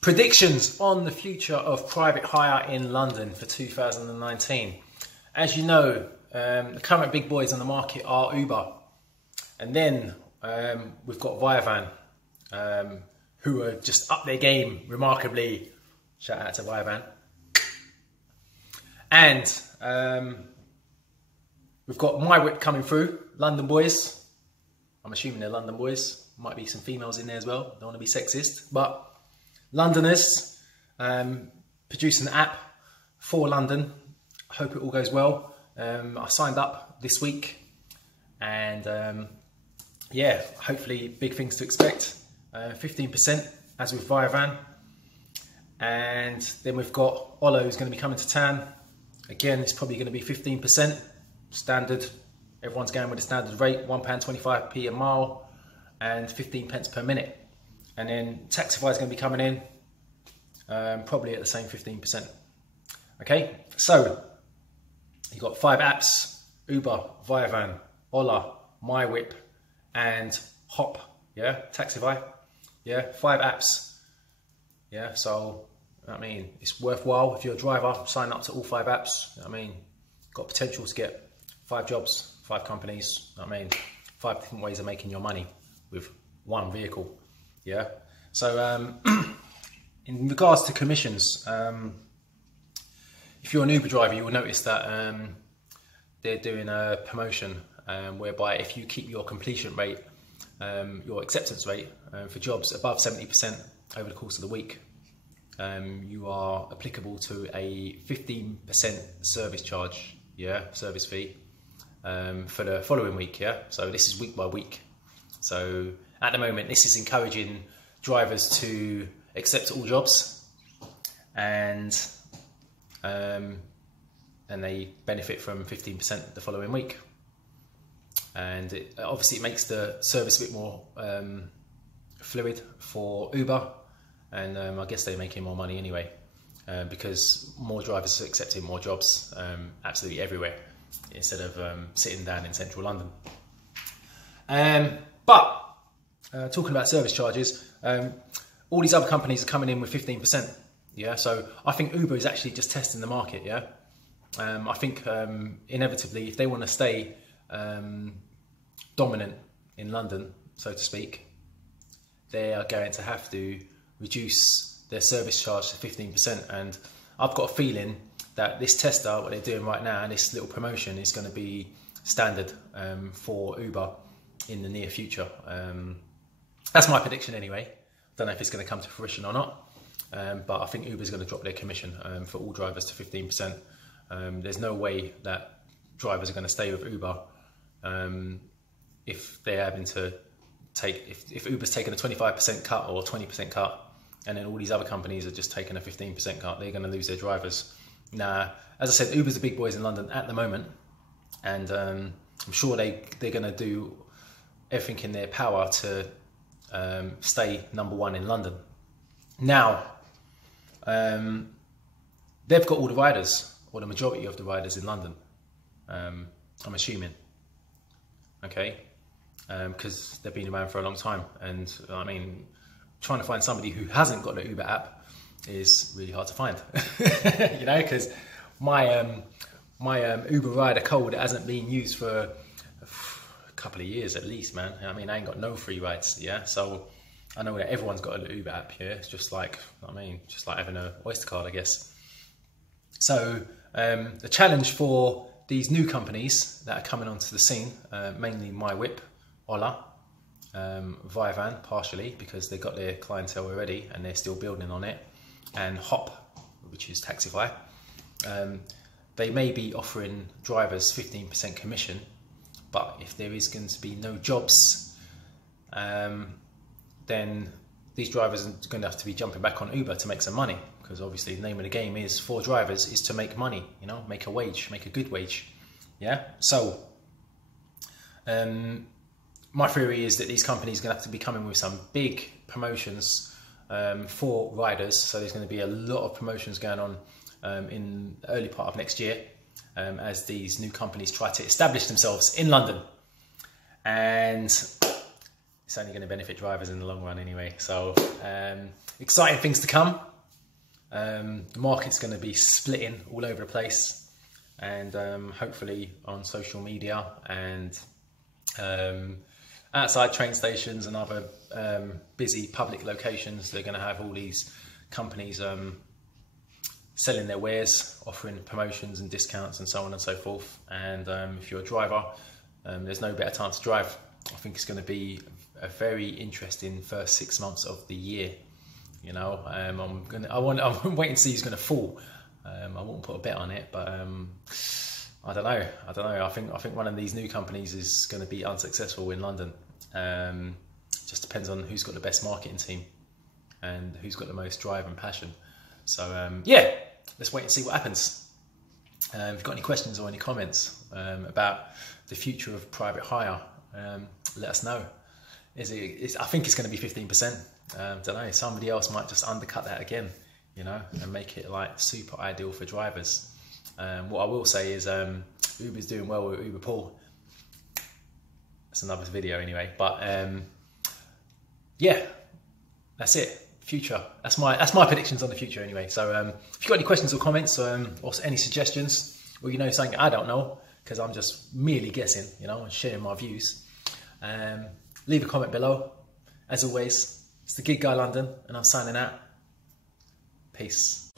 Predictions on the future of private hire in London for 2019. As you know, the current big boys on the market are Uber, and then we've got Viavan, who are just up their game remarkably. Shout out to Viavan. And we've got MyWhip coming through, London boys. I'm assuming they're London boys. Might be some females in there as well. Don't want to be sexist, but Londoners producing an app for London. I hope it all goes well. I signed up this week, and yeah, hopefully big things to expect. 15% as with Viavan, and then we've got Olo who's going to be coming to town. Again, it's probably going to be 15% standard. Everyone's going with the standard rate, £1.25p a mile and 15 pence per minute. And then Taxify is going to be coming in, probably at the same 15%. Okay, so you've got 5 apps: Uber, Viavan, Ola, MyWhip, and Hop. Yeah, Taxify. Yeah, 5 apps. Yeah, so I mean, it's worthwhile if you're a driver. Sign up to all 5 apps. I mean, got potential to get 5 jobs, 5 companies. I mean, 5 different ways of making your money with one vehicle. Yeah, so in regards to commissions, if you're an Uber driver, you will notice that they're doing a promotion whereby if you keep your completion rate, your acceptance rate for jobs above 70% over the course of the week, you are applicable to a 15% service charge, yeah, service fee for the following week. Yeah, so this is week by week. So at the moment, this is encouraging drivers to accept all jobs, and they benefit from 15% the following week. And obviously it makes the service a bit more fluid for Uber, and I guess they're making more money anyway, because more drivers are accepting more jobs absolutely everywhere, instead of sitting down in central London. But talking about service charges, all these other companies are coming in with 15%. Yeah, so I think Uber is actually just testing the market. Yeah, I think inevitably, if they want to stay dominant in London, so to speak, they are going to have to reduce their service charge to 15%. And I've got a feeling that this tester, what they're doing right now, this little promotion, is going to be standard for Uber in the near future. That's my prediction anyway. Don't know if it's going to come to fruition or not, but I think Uber's going to drop their commission for all drivers to 15%. There's no way that drivers are going to stay with Uber if they're having to take, if Uber's taking a 25% cut or 20% cut, and then all these other companies are just taking a 15% cut, they're going to lose their drivers. Now, as I said, Uber's the big boys in London at the moment, and I'm sure they're going to do everything in their power to stay #1 in London. Now, they've got all the riders, or the majority of the riders in London, I'm assuming, okay, because they've been around for a long time. And I mean, trying to find somebody who hasn't got the Uber app is really hard to find. You know, because my Uber rider code hasn't been used for a couple of years at least, man. I mean, I ain't got no free rides. Yeah, so I know that everyone's got an Uber app. Yeah, it's just like, I mean, just like having an Oyster card, I guess. So the challenge for these new companies that are coming onto the scene, mainly MyWhip, Ola, Viavan partially, because they've got their clientele already and they're still building on it, and Hop, which is Taxify, they may be offering drivers 15% commission, but if there is going to be no jobs, then these drivers are going to have to be jumping back on Uber to make some money, because obviously the name of the game is for drivers is to make money, you know, make a wage, make a good wage. Yeah, so my theory is that these companies are going to have to be coming with some big promotions for riders. So there's going to be a lot of promotions going on in the early part of next year as these new companies try to establish themselves in London. and it's only going to benefit drivers in the long run anyway. So exciting things to come. The market's going to be splitting all over the place, and hopefully on social media and outside train stations and other busy public locations, they're going to have all these companies selling their wares, offering promotions and discounts and so on and so forth. And if you're a driver, there's no better time to drive. I think it's going to be a very interesting first 6 months of the year. You know, I'm waiting to see who's going to fall. I won't put a bet on it, but I don't know. I think one of these new companies is going to be unsuccessful in London. Just depends on who's got the best marketing team and who's got the most drive and passion. So yeah, let's wait and see what happens. If you've got any questions or any comments about the future of private hire, let us know. I think it's going to be 15%. Don't know. Somebody else might just undercut that again, you know, and make it like super ideal for drivers. What I will say is Uber's doing well with Uber Pool. That's another video anyway. But yeah, that's it. Future. That's my predictions on the future anyway. So if you've got any questions or comments or any suggestions, or you know something I don't know, because I'm just merely guessing, you know, and sharing my views, leave a comment below. As always, it's the Gig Guy London, and I'm signing out. Peace.